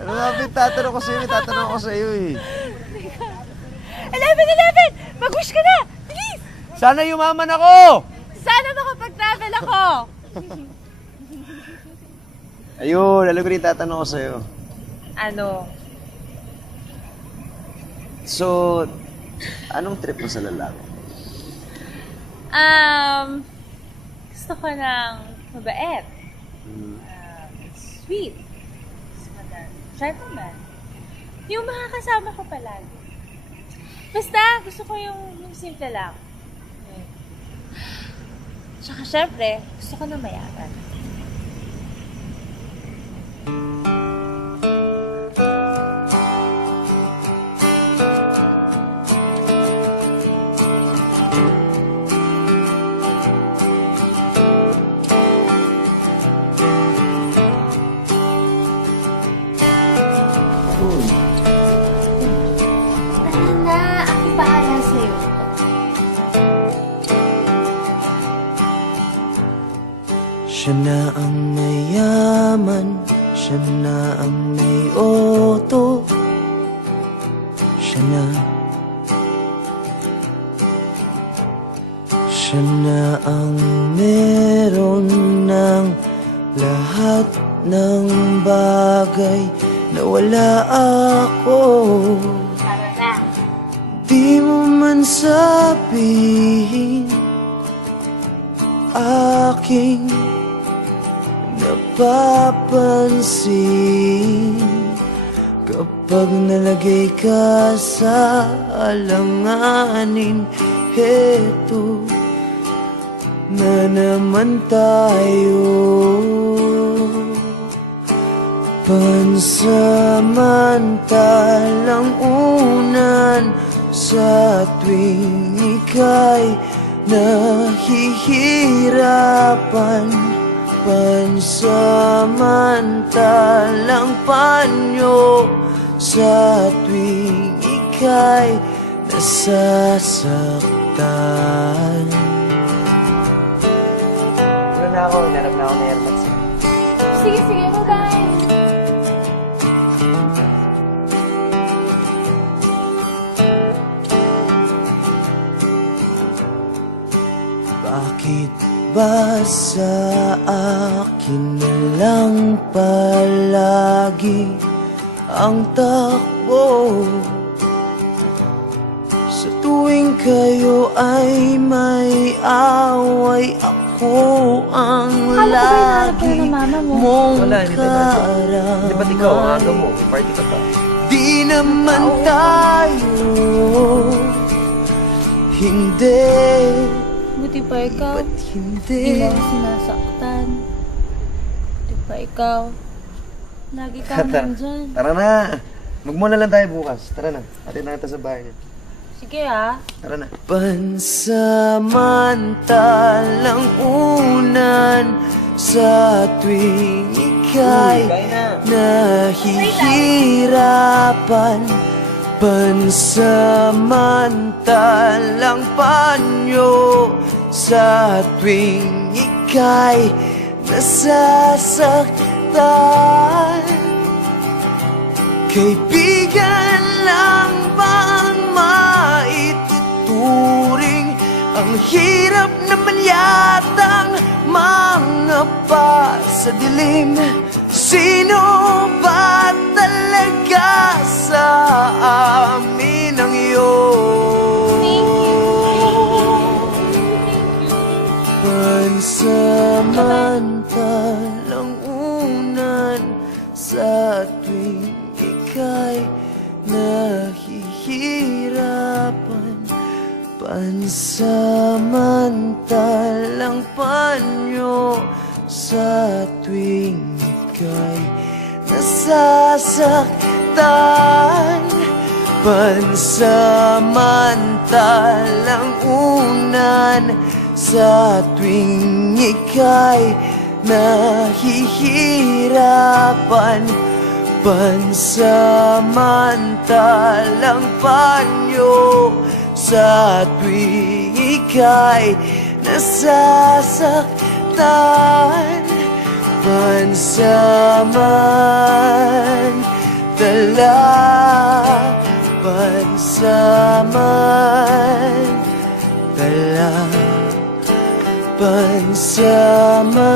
Ano nga ba yung tatanong ko sa'yo? May tatanong ko sa'yo eh. 11! Mag-wish ka na! Bilis! Sana yumaman ako! Sana makapag-travel ako! Ayun, alam ko rin tatanong ko sa'yo. Ano? So, anong trip mo sa lalaki? Gusto ko ng mabait. Sweet. Gusto ko ng gentleman. Yung makakasama ko palagi. Basta, gusto ko yung simple lang. Tsaka syempre, gusto ko ng mayaman. Tara na, ako bahala sa'yo. Siya na ang mayaman, siya na ang may auto, siya na ang meron ng lahat ng bagay na wala ako. Tara na. Di mo man sabihin aking napapansin kapag nalagay ka sa alanganin. Heto na naman tayo, pansamantalang unan sa tuwing ika'y nahihirapan, pansamantalang panyo sa tuwing ika'y nasasaktan. Wala na ako, hinarap na ako ni Herman. Sige, bye-bye. Bakit ba sa akin na lang palagi ang takbo? Sa tuwing kayo ay may away, ako ang lagi mong karamay. Di ba't ikaw, ang aga mo? May party ka pa. Di naman tayo, hindi. Buti pa ikaw. Ba't Hindi hindi? mo ako sinasaktan. Buti pa ikaw. Lagi ka nandyan. Tara na. Magmuna lang tayo bukas. Tara na. Atin na kita sa bahay niya. Sige ah. Tara na. Pansamantalang unan sa tuwing ika'y nahihirapan, pansamantalang panyo sa tuwing ika'y nasasaktan. Kaibigan lang bang maituturing? Ang hirap naman yatang mangapa sa dilim. Sino ba talaga sa amin ang iyon? Pansamantalang unan sa tuwing ika'y nahihirapan, pansamantalang panyo sa tuwing ika'y nasasaktan, pansamantalang unan sa tuwing ika'y nahihirapan, pansamantalang panyo sa tuwing ika'y nasasaktan, pansamantala, pansamantala, pansamantala.